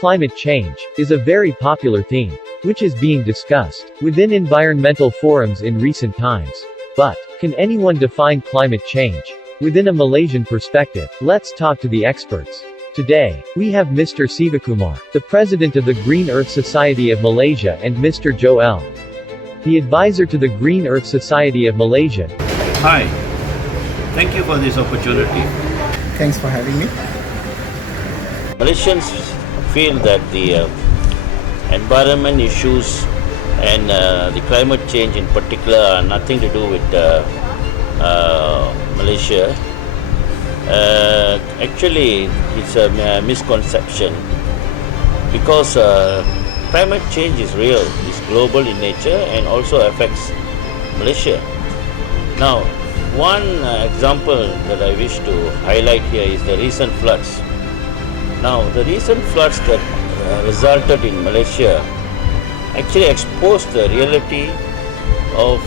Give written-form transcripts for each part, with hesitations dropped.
Climate change is a very popular theme, which is being discussed within environmental forums in recent times. But, can anyone define climate change within a Malaysian perspective? Let's talk to the experts. Today, we have Mr. Sivakumar, the president of the Green Earth Society of Malaysia, and Mr. Joel, the advisor to the Green Earth Society of Malaysia. Hi, thank you for this opportunity. Thanks for having me. Malaysians feel that the environment issues and the climate change in particular are nothing to do with Malaysia. Actually, it's a misconception because climate change is real, it's global in nature and also affects Malaysia. Now, one example that I wish to highlight here is the recent floods. Now, the recent floods that resulted in Malaysia actually exposed the reality of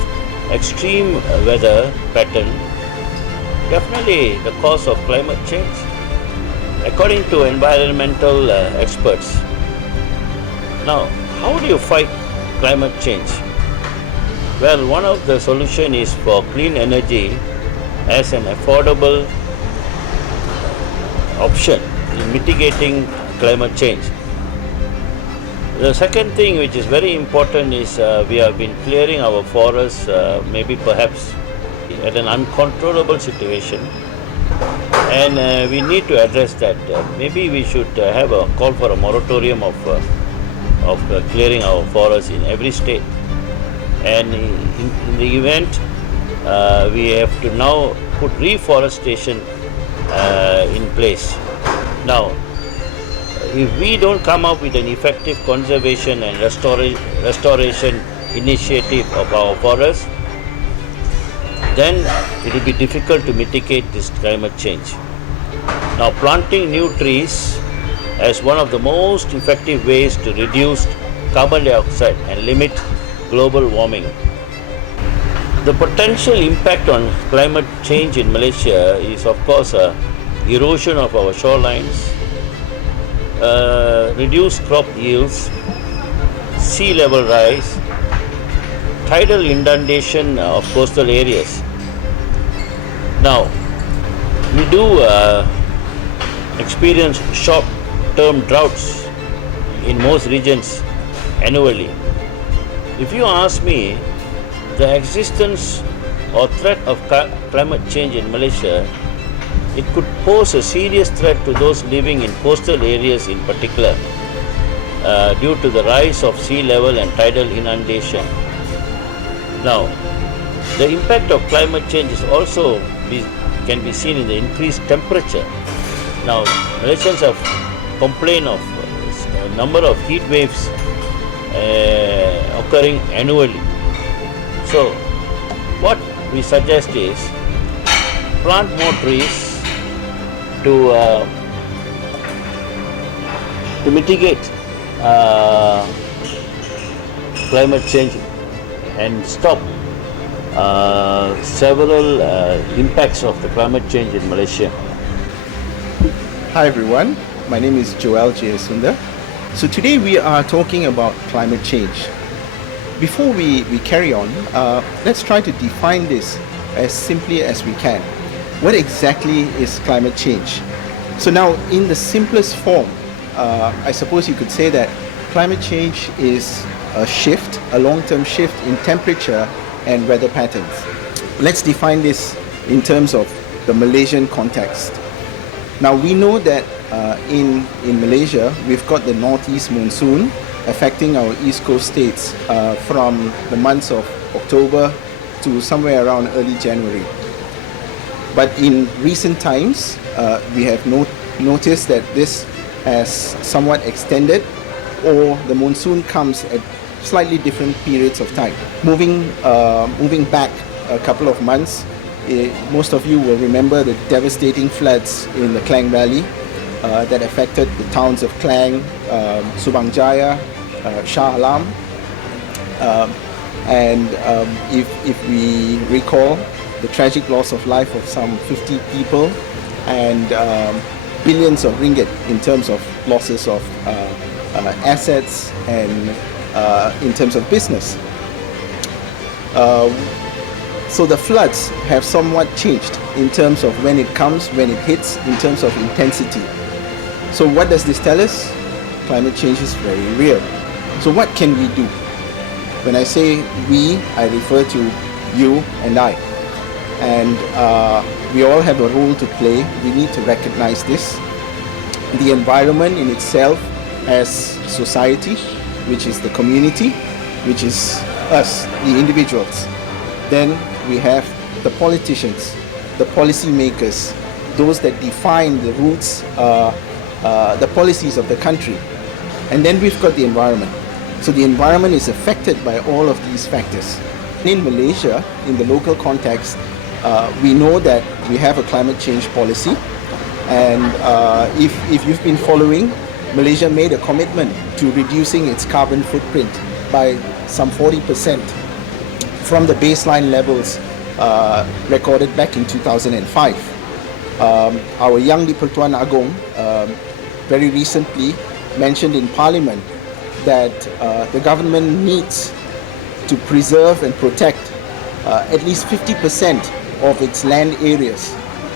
extreme weather pattern, definitely the cause of climate change. According to environmental experts, now, how do you fight climate change? Well, one of the solutions is for clean energy as an affordable option in mitigating climate change. The second thing which is very important is we have been clearing our forests, maybe perhaps at an uncontrollable situation, and we need to address that. Maybe we should have a call for a moratorium of clearing our forests in every state. And in the event, we have to now put reforestation in place. Now, if we don't come up with an effective conservation and restoration initiative of our forests, then it will be difficult to mitigate this climate change. Now, planting new trees as one of the most effective ways to reduce carbon dioxide and limit global warming. The potential impact on climate change in Malaysia is, of course, erosion of our shorelines, reduced crop yields, sea level rise, tidal inundation of coastal areas. Now, we do experience short-term droughts in most regions annually. If you ask me, the existence or threat of climate change in Malaysia, it could pose a serious threat to those living in coastal areas in particular, due to the rise of sea level and tidal inundation. Now, the impact of climate change is also can be seen in the increased temperature. Now, Malaysians have complained of a number of heat waves occurring annually. So, what we suggest is plant more trees to mitigate climate change and stop several impacts of the climate change in Malaysia. Hi everyone, my name is Joel J. Sundar. So today we are talking about climate change. Before we carry on, let's try to define this as simply as we can. What exactly is climate change? So now, in the simplest form, I suppose you could say that climate change is a shift, a long-term shift in temperature and weather patterns. Let's define this in terms of the Malaysian context. Now, we know that in Malaysia, we've got the northeast monsoon affecting our east coast states from the months of October to somewhere around early January. But in recent times, we have noticed that this has somewhat extended, or the monsoon comes at slightly different periods of time. Moving back a couple of months, most of you will remember the devastating floods in the Klang Valley that affected the towns of Klang, Subang Jaya, Shah Alam, and if we recall the tragic loss of life of some 50 people, and billions of ringgit in terms of losses of assets and in terms of business. So the floods have somewhat changed in terms of when it comes, when it hits, in terms of intensity. So what does this tell us? Climate change is very real. So what can we do? When I say we, I refer to you and I. And we all have a role to play. We need to recognize this. The environment in itself as society, which is the community, which is us, the individuals. Then we have the politicians, the policy makers, those that define the routes, the policies of the country. And then we've got the environment. So the environment is affected by all of these factors. In Malaysia, in the local context, we know that we have a climate change policy. And if you've been following, Malaysia made a commitment to reducing its carbon footprint by some 40% from the baseline levels recorded back in 2005. Our young Di-Pertuan Agong very recently mentioned in Parliament that the government needs to preserve and protect at least 50% of its land areas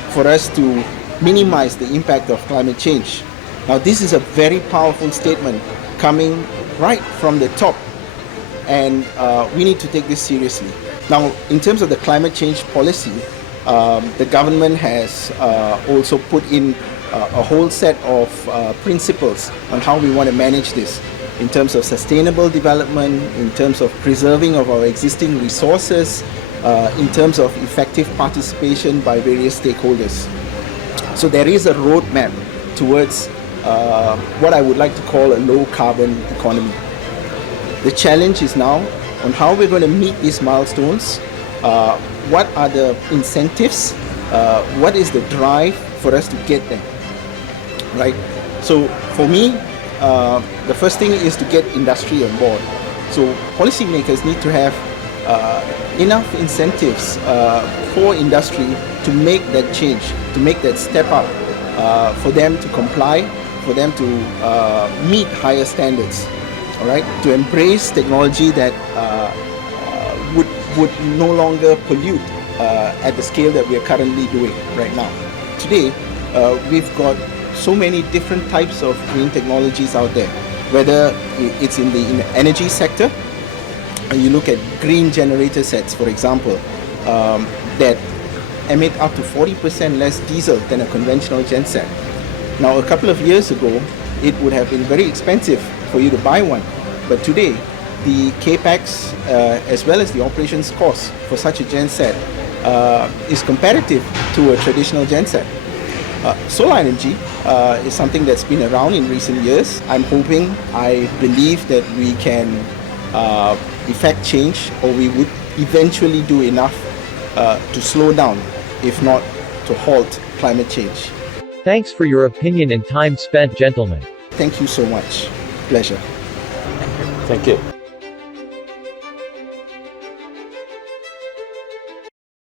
for us to minimize the impact of climate change. Now, this is a very powerful statement coming right from the top, and we need to take this seriously. Now, in terms of the climate change policy, the government has also put in a whole set of principles on how we want to manage this in terms of sustainable development, in terms of preserving of our existing resources, in terms of effective participation by various stakeholders. So there is a roadmap towards what I would like to call a low carbon economy. The challenge is now on how we're going to meet these milestones, what are the incentives, what is the drive for us to get there, right? So for me, the first thing is to get industry on board. So policymakers need to have enough incentives for industry to make that change, to make that step up, for them to comply, for them to meet higher standards, all right? To embrace technology that would no longer pollute at the scale that we are currently doing right now. Today, we've got so many different types of green technologies out there, whether it's in the energy sector. You look at green generator sets, for example, that emit up to 40% less diesel than a conventional genset. Now, a couple of years ago, it would have been very expensive for you to buy one, but today, the capex as well as the operations cost for such a genset is comparative to a traditional genset. Solar energy is something that's been around in recent years. I believe that we can effect change, or we would eventually do enough to slow down, if not to halt, climate change. Thanks for your opinion and time spent, gentlemen. Thank you so much. Pleasure. Thank you.